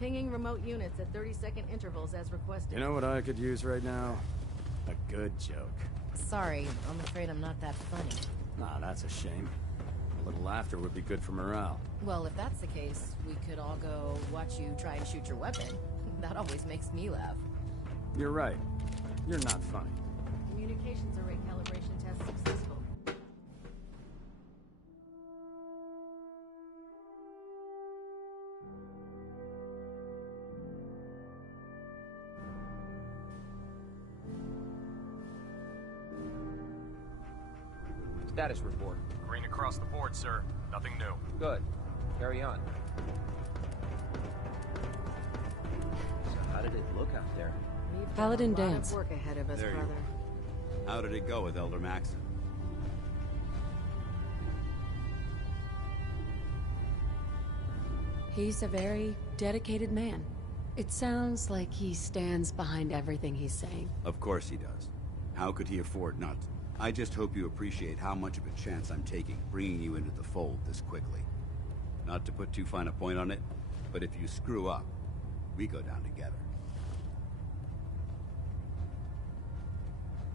Pinging remote units at 30-second intervals as requested. You know what I could use right now? A good joke. Sorry, I'm afraid I'm not that funny. Nah, that's a shame. A little laughter would be good for morale. Well, if that's the case, we could all go watch you try and shoot your weapon. That always makes me laugh. You're right. You're not funny. Communications array calibration test successful. Status report. Green across the board, sir. Nothing new. Good. Carry on. So how did it look out there? We've Paladin got a lot dance. of work ahead of us, There you brother. How did it go with Elder Maxon? He's a very dedicated man. It sounds like he stands behind everything he's saying. Of course he does. How could he afford not to? I just hope you appreciate how much of a chance I'm taking, bringing you into the fold this quickly. Not to put too fine a point on it, but if you screw up, we go down together.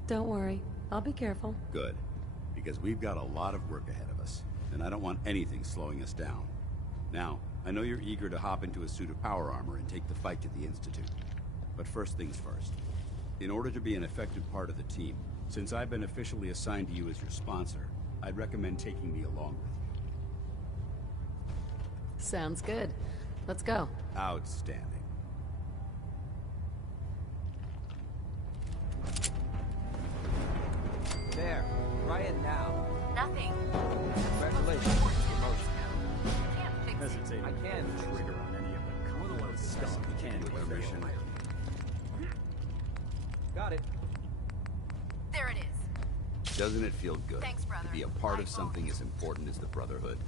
Don't worry, I'll be careful. Good. Because we've got a lot of work ahead of us, and I don't want anything slowing us down. Now, I know you're eager to hop into a suit of power armor and take the fight to the Institute. But first things first. In order to be an effective part of the team, since I've been officially assigned to you as your sponsor, I'd recommend taking me along with you. Sounds good. Let's go. Outstanding. There. Try it now. Nothing. Congratulations. Promotion. Can't fix it. Hesitating I can. to trigger on any of the common stuff you can do Permission. Got it. There it is. Doesn't it feel good Thanks, brother. to be a part of iPhone. something as important as the Brotherhood?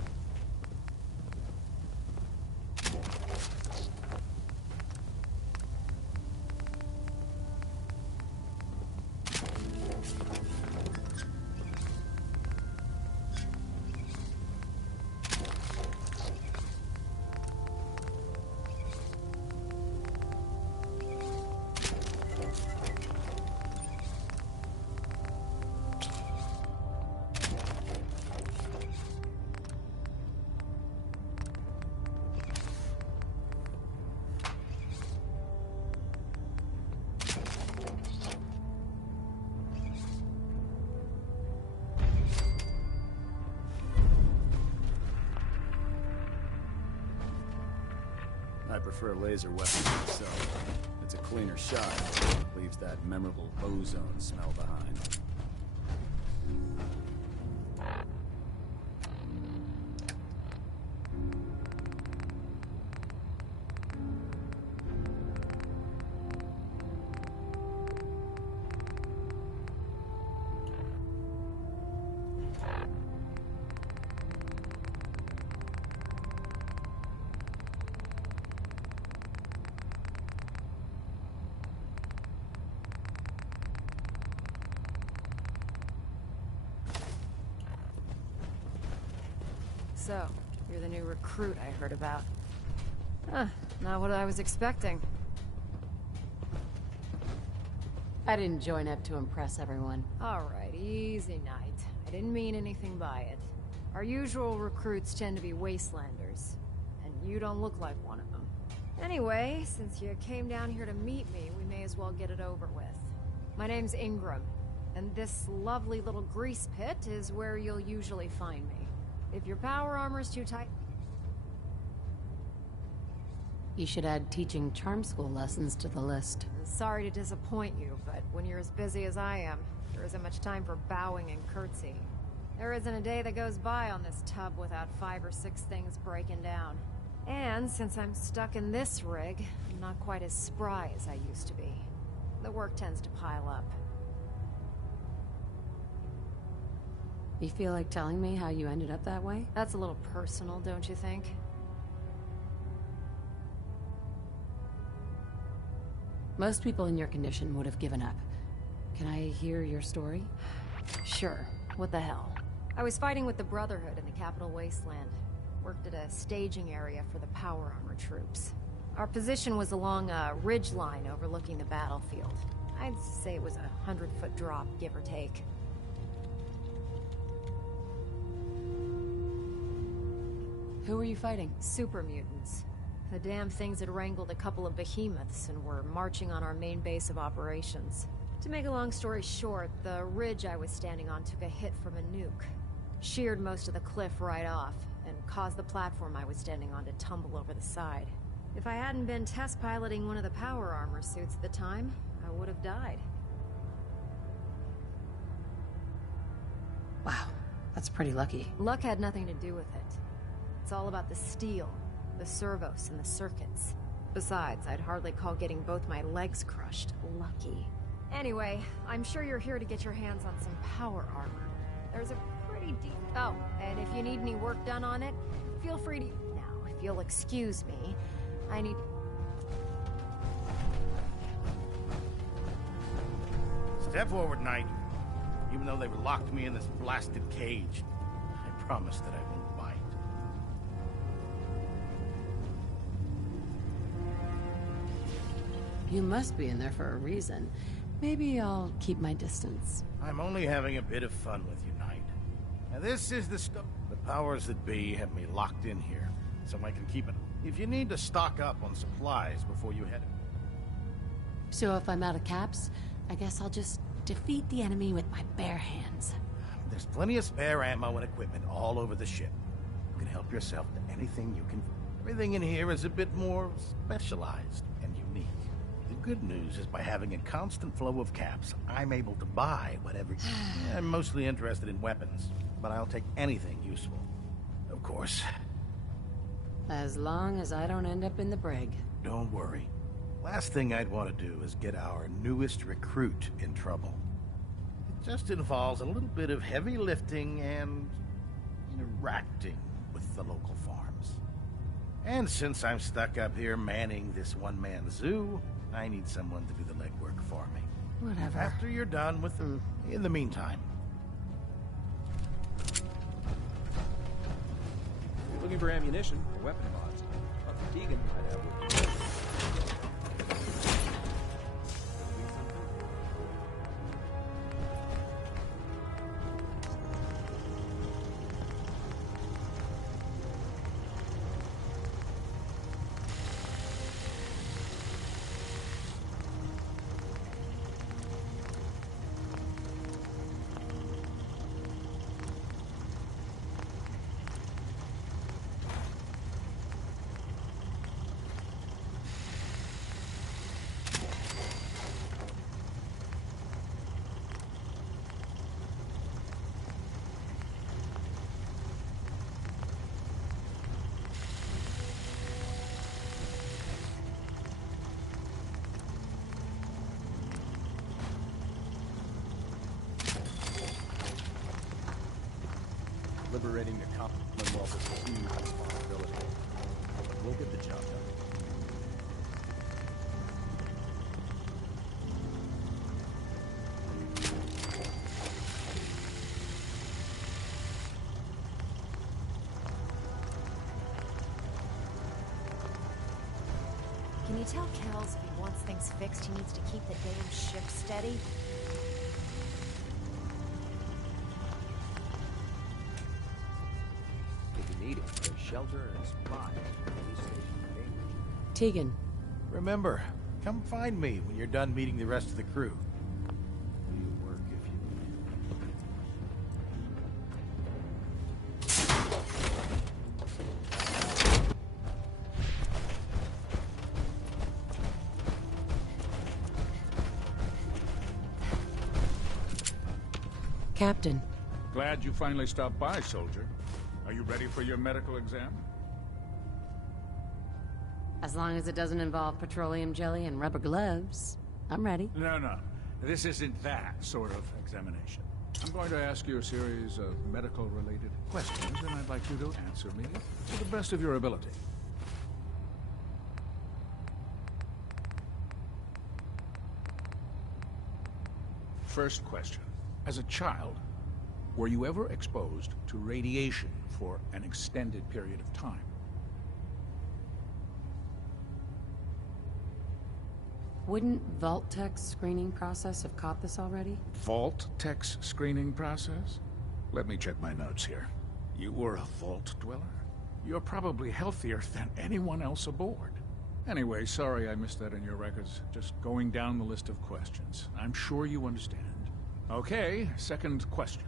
I prefer laser weapons myself. It's a cleaner shot. Leaves that memorable ozone smell behind. So, you're the new recruit I heard about. Not what I was expecting. I didn't join up to impress everyone. Alright, easy night. I didn't mean anything by it. Our usual recruits tend to be wastelanders, and you don't look like one of them. Anyway, since you came down here to meet me, we may as well get it over with. My name's Ingram, and this lovely little grease pit is where you'll usually find me. If your power armor's too tight... You should add teaching charm school lessons to the list. Sorry to disappoint you, but when you're as busy as I am, there isn't much time for bowing and curtsy. There isn't a day that goes by on this tub without 5 or 6 things breaking down. And since I'm stuck in this rig, I'm not quite as spry as I used to be. The work tends to pile up. You feel like telling me how you ended up that way? That's a little personal, don't you think? Most people in your condition would have given up. Can I hear your story? Sure. What the hell? I was fighting with the Brotherhood in the Capital Wasteland. Worked at a staging area for the power armor troops. Our position was along a ridge line overlooking the battlefield. I'd say it was a 100-foot drop, give or take. Who were you fighting? Super mutants. The damn things had wrangled a couple of behemoths and were marching on our main base of operations. To make a long story short, the ridge I was standing on took a hit from a nuke. Sheared most of the cliff right off, and caused the platform I was standing on to tumble over the side. If I hadn't been test piloting one of the power armor suits at the time, I would have died. Wow, that's pretty lucky. Luck had nothing to do with it. It's all about the steel, the servos, and the circuits. Besides, I'd hardly call getting both my legs crushed lucky. Anyway, I'm sure you're here to get your hands on some power armor. There's a pretty deep... Oh, and if you need any work done on it, feel free to... Now, if you'll excuse me, I need... Step forward, Knight. Even though they've locked me in this blasted cage, I promise that I won't bite. You must be in there for a reason. Maybe I'll keep my distance. I'm only having a bit of fun with you, Knight. Now this is the stuff. The powers that be have me locked in here, so I can keep it. If you need to stock up on supplies before you head... So if I'm out of caps, I guess I'll just defeat the enemy with my bare hands. There's plenty of spare ammo and equipment all over the ship. You can help yourself to anything you can. Everything in here is a bit more specialized and unique. The good news is by having a constant flow of caps, I'm able to buy whatever... I'm mostly interested in weapons, but I'll take anything useful. Of course. As long as I don't end up in the brig. Don't worry. Last thing I'd want to do is get our newest recruit in trouble. It just involves a little bit of heavy lifting and interacting with the local farms. And since I'm stuck up here manning this one-man zoo, I need someone to do the legwork for me. Whatever. After you're done with them, in the meantime. If you're looking for ammunition or weapon mods, Dr. Tegan might have what you need. Liberating the Commonwealth is a huge responsibility, but we'll get the job done. Can you tell Kells if he wants things fixed, he needs to keep the damn ship steady? If you need it, there's shelter and supplies at any station in Cambridge. Tegan. Remember, come find me when you're done meeting the rest of the crew. We'll work if you need. Captain. Glad you finally stopped by, soldier. Are you ready for your medical exam? As long as it doesn't involve petroleum jelly and rubber gloves, I'm ready. No. This isn't that sort of examination. I'm going to ask you a series of medical-related questions, and I'd like you to answer me to the best of your ability. First question. As a child, were you ever exposed to radiation for an extended period of time? Wouldn't Vault Tech's screening process have caught this already? Vault Tech's screening process? Let me check my notes here. You were a Vault Dweller? You're probably healthier than anyone else aboard. Anyway, sorry I missed that in your records. Just going down the list of questions. I'm sure you understand. Okay, second question.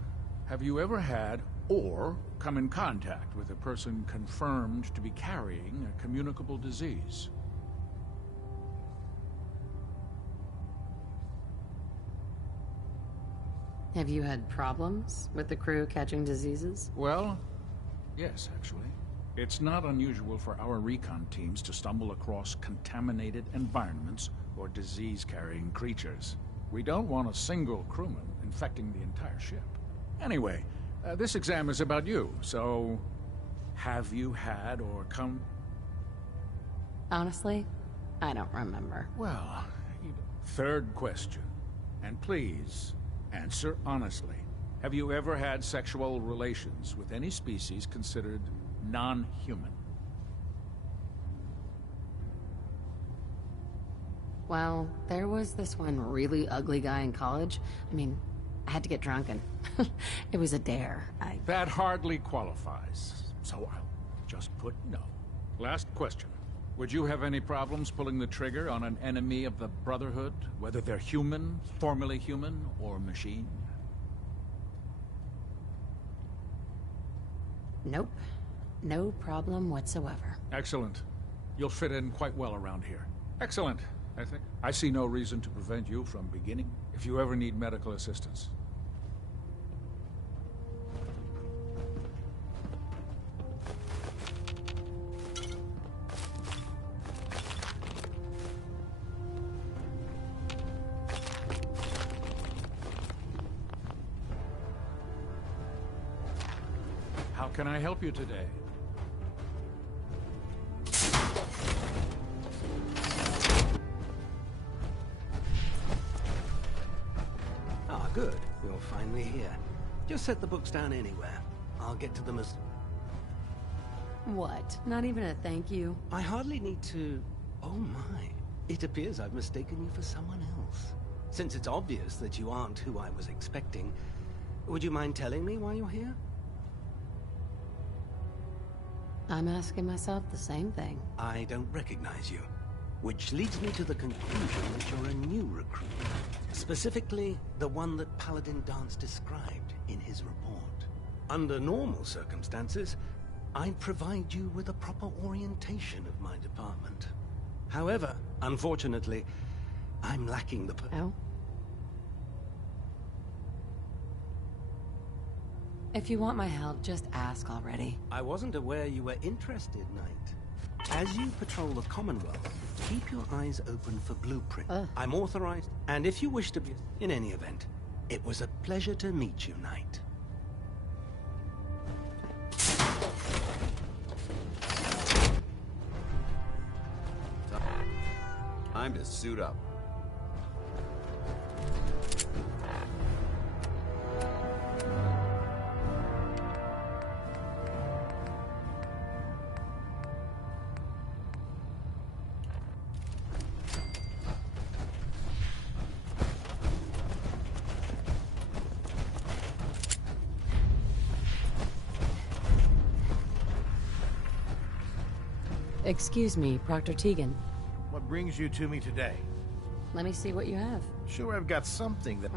Have you ever had or come in contact with a person confirmed to be carrying a communicable disease? Have you had problems with the crew catching diseases? Well, yes, actually. It's not unusual for our recon teams to stumble across contaminated environments or disease-carrying creatures. We don't want a single crewman infecting the entire ship. Anyway, this exam is about you, so have you had or come... Honestly, I don't remember. Well, third question. And please, answer honestly. Have you ever had sexual relations with any species considered non-human? Well, there was this one really ugly guy in college. I mean, I had to get drunk and it was a dare. That hardly qualifies, so I'll just put no. Last question. Would you have any problems pulling the trigger on an enemy of the Brotherhood, whether they're human, formerly human, or machine? Nope. No problem whatsoever. Excellent. You'll fit in quite well around here. Excellent, I think. I see no reason to prevent you from beginning if you ever need medical assistance. How can I help you today? Ah, good. You're finally here. Just set the books down anywhere. I'll get to them as... What? Not even a thank you? I hardly need to... Oh my. It appears I've mistaken you for someone else. Since it's obvious that you aren't who I was expecting, would you mind telling me why you're here? I'm asking myself the same thing. I don't recognize you. Which leads me to the conclusion that you're a new recruit. Specifically, the one that Paladin Dance described in his report. Under normal circumstances, I'd provide you with a proper orientation of my department. However, unfortunately, I'm lacking the... Oh? If you want my help, just ask already. I wasn't aware you were interested, Knight. As you patrol the Commonwealth, keep your eyes open for blueprints. I'm authorized, and if you wish to be... In any event, it was a pleasure to meet you, Knight. Time to suit up. Excuse me, Proctor Tegan. What brings you to me today? Let me see what you have. Sure, I've got something that...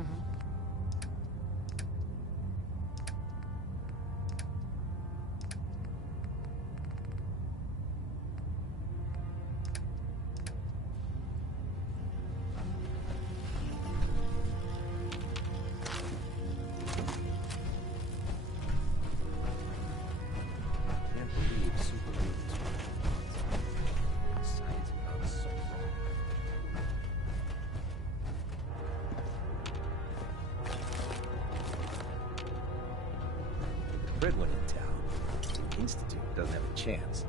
Can't believe supermutants were science got us so wrong. Red one in town. The Institute doesn't have a chance.